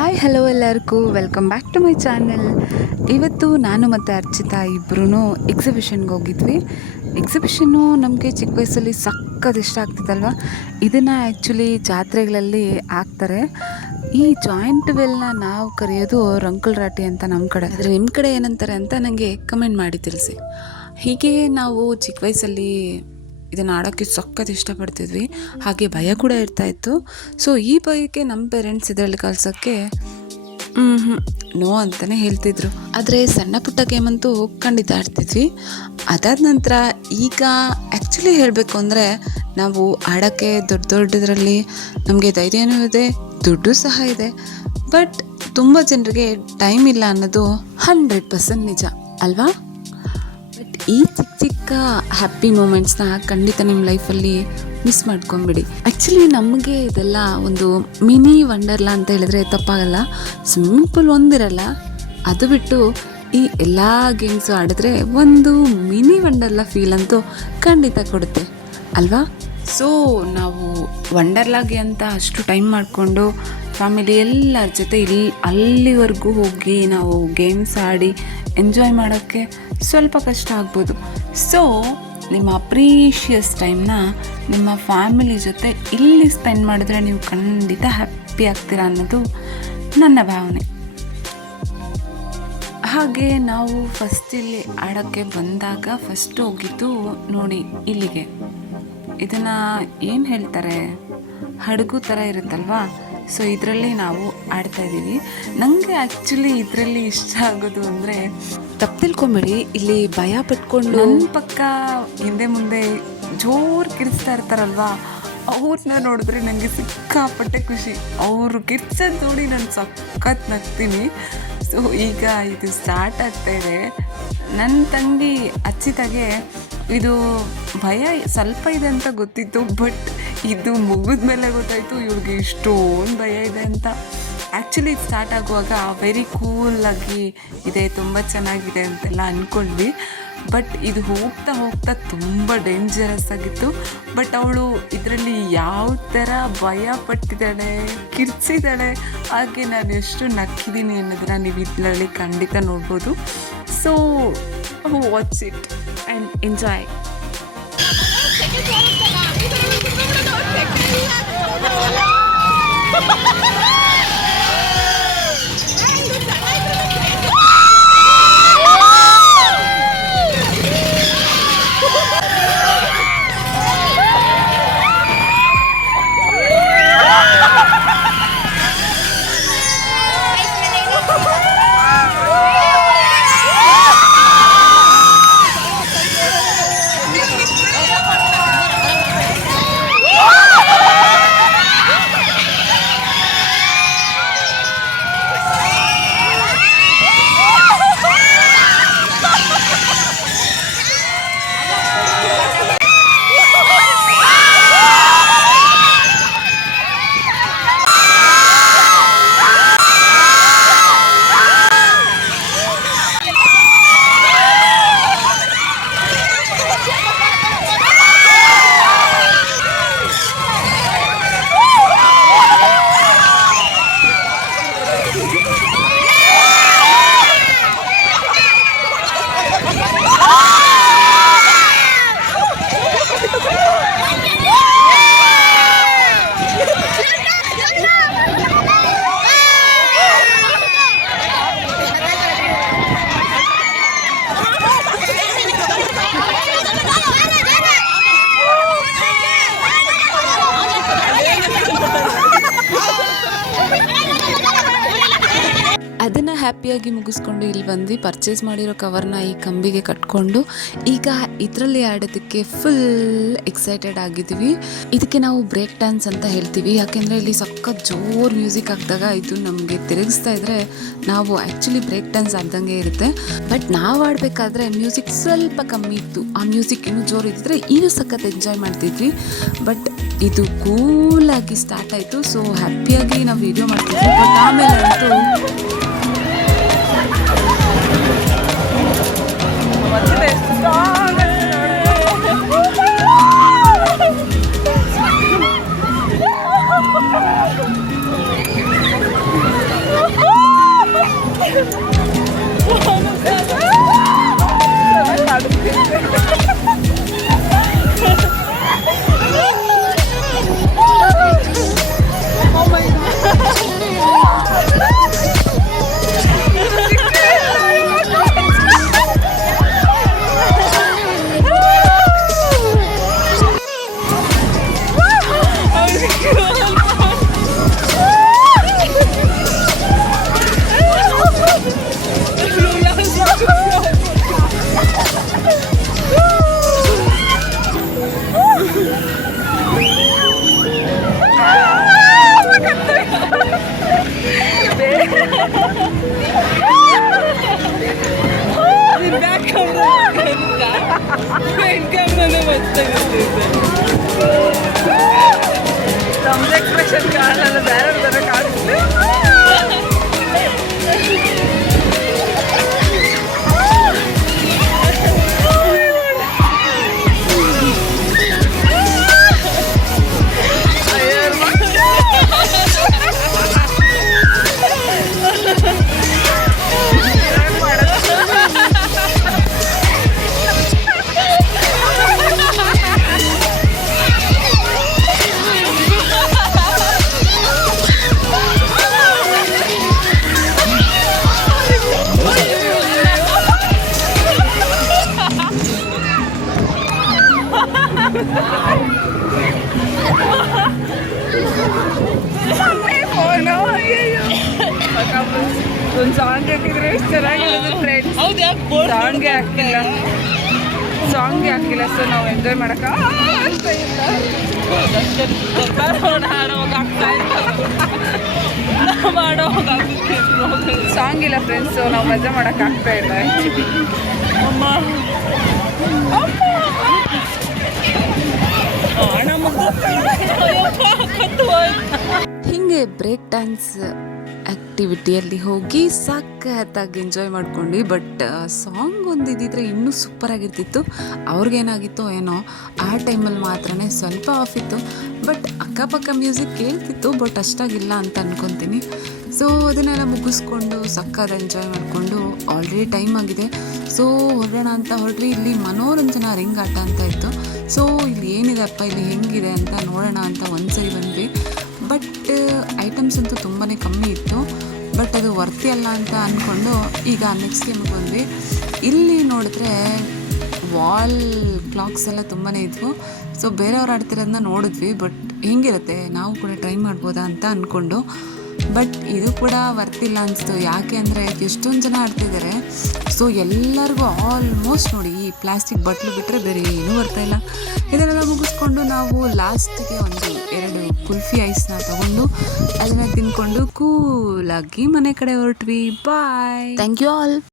Hi hello ಎಲ್ಲರಿಗೂ welcome back to my channel. ಇವತ್ತು ನಾನು ಮತ್ತು ಅರ್ಚಿತಾ ಇಬ್ಬರೂ ಎಕ್ಸಿಬಿಷನ್ಗೆ ಹೋಗಿದ್ವಿ. ಎಕ್ಸಿಬಿಷನ್ನು ನಮಗೆ ಚಿಕ್ಕ ವಯಸ್ಸಲ್ಲಿ ಸಖತ್ ಇಷ್ಟ ಆಗ್ತಿತ್ತಲ್ವ. ಇದನ್ನು ಆ್ಯಕ್ಚುಲಿ ಜಾತ್ರೆಗಳಲ್ಲಿ ಹಾಕ್ತಾರೆ. ಈ ಜಾಯಿಂಟ್ ವೆಲ್ನ ನಾವು ಕರೆಯೋದು ರಂಕುಲ್ ರಾಟಿ ಅಂತ ನಮ್ಮ ಕಡೆ. ಆದರೆ ನಿಮ್ಮ ಕಡೆ ಏನಂತಾರೆ ಅಂತ ನನಗೆ ಕಮೆಂಟ್ ಮಾಡಿ ತಿಳಿಸಿ. ಹೀಗೆ ನಾವು ಚಿಕ್ಕ ವಯಸ್ಸಲ್ಲಿ ಇದನ್ನು ಆಡೋಕ್ಕೆ ಸಖತ್ ಇಷ್ಟಪಡ್ತಿದ್ವಿ, ಹಾಗೆ ಭಯ ಕೂಡ ಇರ್ತಾಯಿತ್ತು. ಸೊ ಈ ಭಯಕ್ಕೆ ನಮ್ಮ ಪೇರೆಂಟ್ಸ್ ಇದರಲ್ಲಿ ಕಳ್ಸೋಕ್ಕೆ ನೋ ಅಂತಲೇ ಹೇಳ್ತಿದ್ರು. ಆದರೆ ಸಣ್ಣ ಪುಟ್ಟ ಗೇಮಂತೂ ಖಂಡಿತ ಆಡ್ತಿದ್ವಿ. ಅದಾದ ನಂತರ ಈಗ ಆ್ಯಕ್ಚುಲಿ ಹೇಳಬೇಕು ಅಂದರೆ ನಾವು ಆಡೋಕ್ಕೆ ದೊಡ್ಡದ್ರಲ್ಲಿ ನಮಗೆ ಧೈರ್ಯನೂ ಇದೆ, ದುಡ್ಡು ಸಹ ಇದೆ. ಬಟ್ ತುಂಬ ಜನರಿಗೆ ಟೈಮ್ ಇಲ್ಲ ಅನ್ನೋದು 100% ನಿಜ ಅಲ್ವಾ. ಬಟ್ ಈ ಚಿಕ್ಕ ಚಿಕ್ಕ ಹ್ಯಾಪಿ ಮೂಮೆಂಟ್ಸ್ನ ಖಂಡಿತ ನಿಮ್ಮ ಲೈಫಲ್ಲಿ ಮಿಸ್ ಮಾಡ್ಕೊಂಬಿಡಿ. ಆ್ಯಕ್ಚುಲಿ ನಮಗೆ ಇದೆಲ್ಲ ಒಂದು ಮಿನಿ ವಂಡರ್ಲಾ ಅಂತ ಹೇಳಿದ್ರೆ ತಪ್ಪಾಗಲ್ಲ. ಸ್ವಿಮ್ಮಿಂಗ್ ಪೂಲ್ ಒಂದಿರಲ್ಲ, ಅದು ಬಿಟ್ಟು ಈ ಎಲ್ಲ ಗೇಮ್ಸು ಆಡಿದ್ರೆ ಒಂದು ಮಿನಿ ವಂಡರ್ಲಾ ಫೀಲ್ ಅಂತೂ ಖಂಡಿತ ಕೊಡುತ್ತೆ ಅಲ್ವಾ. ಸೊ ನಾವು ವಂಡರ್ಲಾಗೆ ಅಂತ ಅಷ್ಟು ಟೈಮ್ ಮಾಡಿಕೊಂಡು ಫ್ಯಾಮಿಲಿ ಎಲ್ಲರ ಜೊತೆ ಅಲ್ಲಿವರೆಗೂ ಹೋಗಿ ನಾವು ಗೇಮ್ಸ್ ಆಡಿ ಎಂಜಾಯ್ ಮಾಡೋಕ್ಕೆ ಸ್ವಲ್ಪ ಕಷ್ಟ ಆಗ್ಬೋದು. ಸೊ ನಿಮ್ಮ ಪ್ರೀಷಿಯಸ್ ಟೈಮ್ನ ನಿಮ್ಮ ಫ್ಯಾಮಿಲಿ ಜೊತೆ ಇಲ್ಲಿ ಸ್ಪೆಂಡ್ ಮಾಡಿದ್ರೆ ನೀವು ಖಂಡಿತ ಹ್ಯಾಪಿ ಆಗ್ತೀರಾ ಅನ್ನೋದು ನನ್ನ ಭಾವನೆ. ಹಾಗೆ ನಾವು ಫಸ್ಟ್ ಇಲ್ಲಿ ಆಡೋಕ್ಕೆ ಬಂದಾಗ ಫಸ್ಟ್ ಹೋಗಿದ್ದು ನೋಡಿ ಇಲ್ಲಿಗೆ. ಇದನ್ನು ಏನು ಹೇಳ್ತಾರೆ, ಹಡಗು ಥರ ಇರುತ್ತಲ್ವಾ. ಸೊ ಇದರಲ್ಲಿ ನಾವು ಆಡ್ತಾಯಿದ್ದೀವಿ. ನನಗೆ ಆ್ಯಕ್ಚುಲಿ ಇದರಲ್ಲಿ ಇಷ್ಟ ಆಗೋದು ಅಂದರೆ, ತಪ್ಪು ತಿಳ್ಕೊಂಬೇಡಿ, ಇಲ್ಲಿ ಭಯ ಪಟ್ಕೊಂಡು ನನ್ನ ಪಕ್ಕ ಹಿಂದೆ ಮುಂದೆ ಜೋರು ಕಿರಿಸ್ತಾ ಇರ್ತಾರಲ್ವ, ಅವ್ರನ್ನ ನೋಡಿದ್ರೆ ನನಗೆ ಸಿಕ್ಕಾಪಟ್ಟೆ ಖುಷಿ. ಅವರು ಕಿರ್ಚೋದು ನೋಡಿ ನಾನು ಸಖತ್ ನಗ್ತೀನಿ. ಸೊ ಈಗ ಇದು ಸ್ಟಾರ್ಟ್ ಆಗ್ತಾಯಿದೆ. ನನ್ನ ತಂಗಿ ಅಚ್ಚಿತಾಗೆ ಇದು ಭಯ ಸ್ವಲ್ಪ ಇದೆ ಅಂತ ಗೊತ್ತಿತ್ತು, ಬಟ್ ಇದು ಮುಗಿದ ಮೇಲೆ ಗೊತ್ತಾಯಿತು ಇವಳಿಗೆ ಇಷ್ಟೊಂದು ಭಯ ಇದೆ ಅಂತ. ಆ್ಯಕ್ಚುಲಿ ಇದು ಸ್ಟಾರ್ಟ್ ಆಗುವಾಗ ವೆರಿ ಕೂಲಾಗಿ ಇದೆ, ತುಂಬ ಚೆನ್ನಾಗಿದೆ ಅಂತೆಲ್ಲ ಅಂದ್ಕೊಂಡ್ವಿ. ಬಟ್ ಇದು ಹೋಗ್ತಾ ಹೋಗ್ತಾ ತುಂಬ ಡೇಂಜರಸ್ ಆಗಿತ್ತು. ಬಟ್ ಅವಳು ಇದರಲ್ಲಿ ಯಾವ ಥರ ಭಯ ಪಟ್ಟಿದ್ದಾಳೆ, ಕಿರ್ಚಿದ್ದಾಳೆ, ಹಾಗೆ ನಾನು ಎಷ್ಟು ನಕ್ಕಿದ್ದೀನಿ ಅನ್ನೋದನ್ನ ನೀವು ಇದರಲ್ಲಿ ಖಂಡಿತ ನೋಡ್ಬೋದು. So watch it and enjoy. ಅದನ್ನು ಹ್ಯಾಪಿಯಾಗಿ ಮುಗಿಸ್ಕೊಂಡು ಇಲ್ಲಿ ಬಂದು ಪರ್ಚೇಸ್ ಮಾಡಿರೋ ಕವರ್ನ ಈ ಕಂಬಿಗೆ ಕಟ್ಕೊಂಡು ಈಗ ಇದರಲ್ಲಿ ಆಡೋದಕ್ಕೆ ಫುಲ್ ಎಕ್ಸೈಟೆಡ್ ಆಗಿದ್ದೀವಿ. ಇದಕ್ಕೆ ನಾವು ಬ್ರೇಕ್ ಡ್ಯಾನ್ಸ್ ಅಂತ ಹೇಳ್ತೀವಿ, ಯಾಕೆಂದರೆ ಇಲ್ಲಿ ಸಖತ್ ಜೋರು ಮ್ಯೂಸಿಕ್ ಹಾಕಿದಾಗ ಇದು ನಮಗೆ ತಿರುಗಿಸ್ತಾ ಇದ್ದರೆ ನಾವು ಆ್ಯಕ್ಚುಲಿ ಬ್ರೇಕ್ ಡ್ಯಾನ್ಸ್ ಆಡ್ದಂಗೆ ಇರುತ್ತೆ. ಬಟ್ ನಾವು ಆಡಬೇಕಾದ್ರೆ ಮ್ಯೂಸಿಕ್ ಸ್ವಲ್ಪ ಕಮ್ಮಿ ಇತ್ತು, ಆ ಮ್ಯೂಸಿಕ್ ಇನ್ನೂ ಜೋರು ಇದ್ದಿದ್ರೆ ಇನ್ನೂ ಸಖತ್ ಎಂಜಾಯ್ ಮಾಡ್ತಿದ್ವಿ. ಬಟ್ ಇದು ಕೂಲಾಗಿ ಸ್ಟಾರ್ಟ್ ಆಯಿತು. ಸೊ ಹ್ಯಾಪಿಯಾಗಿ ನಾವು ವಿಡಿಯೋ ಮಾಡ್ತಿದ್ವಿ. ಬಟ್ ಆಮೇಲೆ ಅಂತೂ ಎಕ್ಸ್ಪ್ರೆಷನ್ ಕಾಣಲ್ಲ, ಬೇರೆ ಥರ ಕಾಣಿಸ್ತು. ಒಂದು ಸಾಂಗ್ ಹಾಕಿದ್ರೆ ಎಷ್ಟು ಚೆನ್ನಾಗಿರೋದು ಫ್ರೆಂಡ್ಸ್. ಸಾಂಗ್ಗೆ ಹಾಕಿಲ್ಲ ಸೊ ನಾವು ಎಂಜಾಯ್ ಮಾಡಕ್ಕೆ ಆಗ್ತಾ ಇಲ್ಲ. ಸಾಂಗ್ ಇಲ್ಲ ಫ್ರೆಂಡ್ಸ್, ಸೊ ನಾವು ಮಜಾ ಮಾಡಕ್ಕೆ ಆಗ್ತಾ ಇಲ್ಲ. ಹಿಂಗೆ ಬ್ರೇಕ್ ಡ್ಯಾನ್ಸ್ ಆ್ಯಕ್ಟಿವಿಟಿಯಲ್ಲಿ ಹೋಗಿ ಸಖತ್ತಾಗಿ ಎಂಜಾಯ್ ಮಾಡ್ಕೊಂಡ್ವಿ. ಬಟ್ ಸಾಂಗ್ ಒಂದಿದ್ದಿದ್ರೆ ಇನ್ನೂ ಸೂಪರಾಗಿರ್ತಿತ್ತು. ಅವ್ರಿಗೇನಾಗಿತ್ತೋ ಏನೋ ಆ ಟೈಮಲ್ಲಿ ಮಾತ್ರನೇ ಸ್ವಲ್ಪ ಆಫ್ ಇತ್ತು. ಬಟ್ ಅಕ್ಕಪಕ್ಕ ಮ್ಯೂಸಿಕ್ ಕೇಳ್ತಿತ್ತು, ಬಟ್ ಅಷ್ಟಾಗಿಲ್ಲ ಅಂತ ಅಂದ್ಕೊತೀನಿ. ಸೊ ಅದನ್ನೆಲ್ಲ ಮುಗಿಸ್ಕೊಂಡು ಸಖತ್ ಎಂಜಾಯ್ ಮಾಡಿಕೊಂಡು ಆಲ್ರೆಡಿ ಟೈಮ್ ಆಗಿದೆ. ಸೊ ಹೊರಡೋಣ ಅಂತ ಹೊರಟ್ವಿ. ಇಲ್ಲಿ ಮನೋರಂಜನಾ ರಿಂಗ್ ಆಟ ಅಂತ ಇತ್ತು. ಸೊ ಇಲ್ಲಿ ಏನಿದೆಪ್ಪ, ಇಲ್ಲಿ ಹೆಂಗಿದೆ ಅಂತ ನೋಡೋಣ ಅಂತ ಒಂದ್ಸರಿ ಬಂದ್ವಿ. ಬಟ್ ಐಟಮ್ಸ್ ಅಂತೂ ತುಂಬಾ ಕಮ್ಮಿ ಇತ್ತು. ಬಟ್ ಅದು ವರ್ತಿ ಅಲ್ಲ ಅಂತ ಅಂದ್ಕೊಂಡು ಈಗ ನೆಕ್ಸ್ಟ್ ಗೇಮಿಗೆ ಬಂದ್ವಿ. ಇಲ್ಲಿ ನೋಡಿದ್ರೆ ವಾಲ್ ಕ್ಲಾಕ್ಸ್ ಎಲ್ಲ ತುಂಬಾ ಇದ್ವು. ಸೊ ಬೇರೆಯವ್ರು ಆಡ್ತಿರೋದನ್ನ ನೋಡಿದ್ವಿ. ಬಟ್ ಹೆಂಗಿರುತ್ತೆ, ನಾವು ಕೂಡ ಟ್ರೈ ಮಾಡ್ಬೋದಾ ಅಂತ ಅಂದ್ಕೊಂಡು. ಬಟ್ ಇದು ಕೂಡ ವರ್ತಿಲ್ಲ ಅನಿಸ್ತು. ಯಾಕೆ ಅಂದರೆ ಎಷ್ಟೊಂದು ಜನ ಆಡ್ತಿದ್ದಾರೆ. ಸೊ ಎಲ್ಲರಿಗೂ ಆಲ್ಮೋಸ್ಟ್ ನೋಡಿ ಈ ಪ್ಲಾಸ್ಟಿಕ್ ಬಟ್ಲು ಬಿಟ್ಟರೆ ಬೇರೆ ಏನೂ ಬರ್ತಾಯಿಲ್ಲ. ಇದನ್ನೆಲ್ಲ ಮುಗಿಸ್ಕೊಂಡು ನಾವು ಲಾಸ್ಟಿಗೆ 2 ಕುಲ್ಫಿ ಐಸ್ನ ತೊಗೊಂಡು ಅದನ್ನು ತಿನ್ಕೊಂಡು ಕೂಲಾಗಿ ಮನೆ ಕಡೆ ಹೊರಟ್ವಿ. ಬಾಯ್, ಥ್ಯಾಂಕ್ ಯು ಆಲ್.